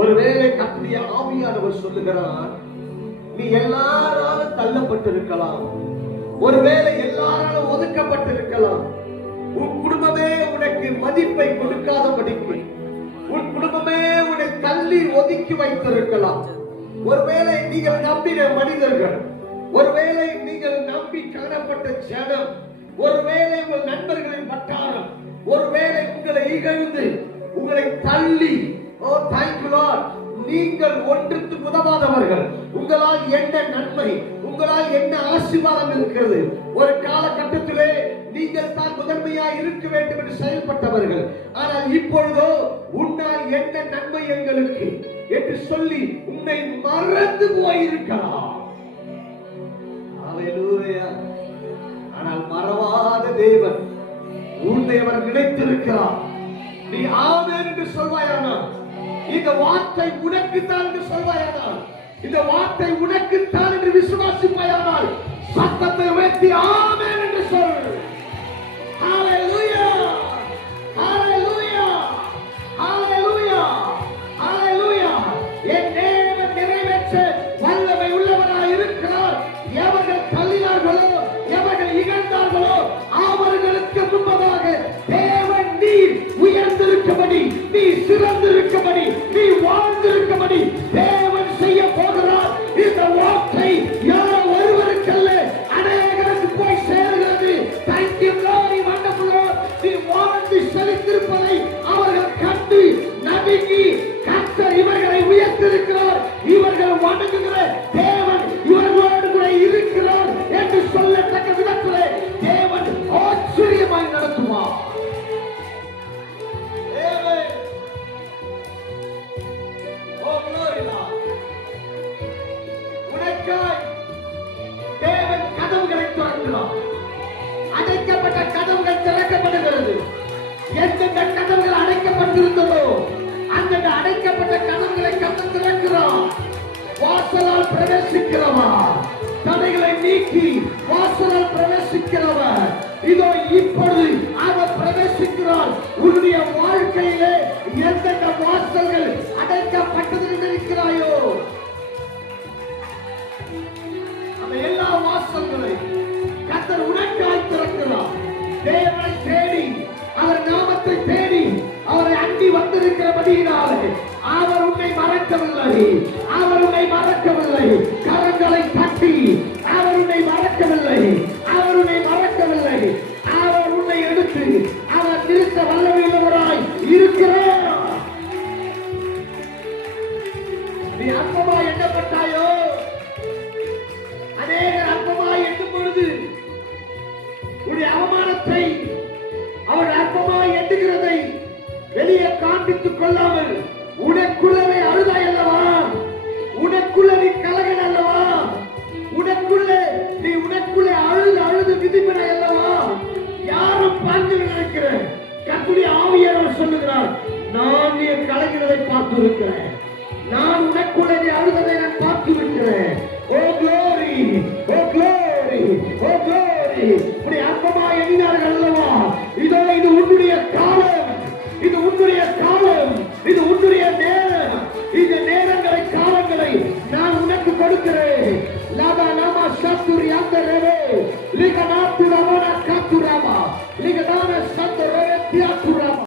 ஒருவேளை கர்த்தருடைய ஆவியானவர் சொல்லுகிறார், நீ எல்லாராலும் தள்ளப்பட்டிருக்கலாம், ஒருவேளை எல்லாராலும் ஒதுக்கப்பட்டிருக்கலாம், உன் குடும்பமே உனக்கு மதிப்பை கொடுக்காதபடிக்கு, உன் குடும்பமே உன்னை தள்ளி ஒதுக்கி வைத்திருக்கலாம். ஒருவேளை நீங்கள் நம்பின மனிதர்கள், ஒருவேளை நீங்கள் நம்பி காணப்பட்ட ஜனம், ஒருவேளை உங்கள் நண்பர்களின் வட்டாரம், ஒருவேளை உங்களை இகழ்ந்து உங்களை தள்ளி, ஓ தேங்க் யூ லார்ட், நீங்கள் ஒன்றுக்கு உதவாதவர்கள், உங்களால் என்ன நன்மை, உங்களால் என்ன ஆசீர்வாதம் இருக்கிறது, ஒரு காலகட்டத்திலே நீங்கள் தான் முதன்மையாய் இருக்க வேண்டும் என்று செயல்பட்டவர்கள், ஆனால் இப்பொழுதோ உன்னால் என்ன நன்மை எங்களுக்கு என்று சொல்லி உன்னை மறந்து போயிருக்கலாம். ஹல்லேலூயா. ஆனால் மறவாத தேவன் உன்னை அவர் நினைத்திருக்கிறார். நீ ஆமென் என்று சொல்வாயானால், இந்த வார்த்தை உனக்குத்தான் என்று சொல்வாயானால், இந்த வார்த்தை உனக்குத்தான் என்று விசுவாசிப்பாயானால், சத்தத்தை உயர்த்தி ஆமென் என்று சொல். ஹல்லேலூயா, ஹல்லேலூயா, ஹல்லேலூயா, ஹல்லேலூயா. என் தேவன் நிறைவேற்ற வல்லமை உள்ளவராய் இருக்கிறார். எவர்கள் தள்ளினார்களோ, எவர்கள் இகழ்ந்தார்களோ, அவர்களுக்கு முன்பதாக தேவன் நீ உயர்ந்திருக்கபடி, நீ சிறந்திருக்கபடி, நீ வாழ்ந்திருக்கபடி தேவன் செய்ய போகிறார். இந்த வார்த்தை யார் ஒருவருக்கல்ல, அநேகருக்கு போய் சேர்கிறது. Thank you Lord, wonderful Lord. நீ வாழ்ந்து செழித்திருப்பதை அவர்கள் கண்டு நடுங்கி, கர்த்தர் இவர்களை உயர்த்திருக்கிறார், இவர்கள் வணங்குகிற தேவன் இவர்களோடு கூட இருக்கிறார் என்று சொல்லத்தக்க விதத்திலே தேவன் ஆச்சரியமாய் நடத்துவார். தேவன் கதவுகளை திறக்கிறார். அடைக்கப்பட்ட கதவுகள் திறக்கப்படுகிறது. எந்தெந்த கதவுகள் அடைக்கப்பட்டிருந்ததோ அந்தந்த அடைக்கப்பட்ட கதவுகளை கர்த்தர் திறக்கிறார். வாசலால் பிரவேசிக்கிறவர், தடைகளை நீக்கி வாசலால் பிரவேசிக்கிறவர், இதோ இப்பொழுது அவர் பிரவேசிக்கிறார். உன்னுடைய வாழ்க்கையிலே எந்தெந்த வாசல்கள் அடைக்கப்பட்டது இருக்கிறாயோ அந்த எல்லா வாசல்களை கர்த்தர் உனக்காய் திறக்கிறார். தேவனை தேடி, அவர் நாமத்தை தேடி, அவரை அண்டி வந்திருக்கிறபடியினாலே அவர் உன்னை மறக்கவில்லை, அவர் உன்னை மறக்கவில்லை. கரங்களை தட்டி, அவர் உன்னை மறக்கவில்லை, அவர் உன்னை மறக்கவில்லை. அவர் உன்னை எடுத்து அவர் நிறுத்த வல்லமையுள்ளவராய் இருக்கிறார். நீ அற்பமா எண்ணப்பட்டாயோ, அநேகர் அற்பமாய் எண்ணும் பொழுது உன்னுடைய அவமானத்தை, அவர் அற்பமாய் எண்ணுகிறதை வெளியே காண்பித்துக் கொள்ளாமல் உனக்குள்ளவே அழுதாய் அல்லவா, உனக்குள்ள நீ கலகன் அல்லவா, உனக்குள்ளே நீ உனக்குள்ளே அழுது அழுது விதிப்பனை அல்லவா, யாரும் பார்த்து நினைக்கிற கர்த்தருடைய ஆவியானவர் சொல்லுகிறார், நான் நீ கலகிறதை பார்த்து இருக்கிறேன், நான் உனக்குள்ளே நீ அழுததை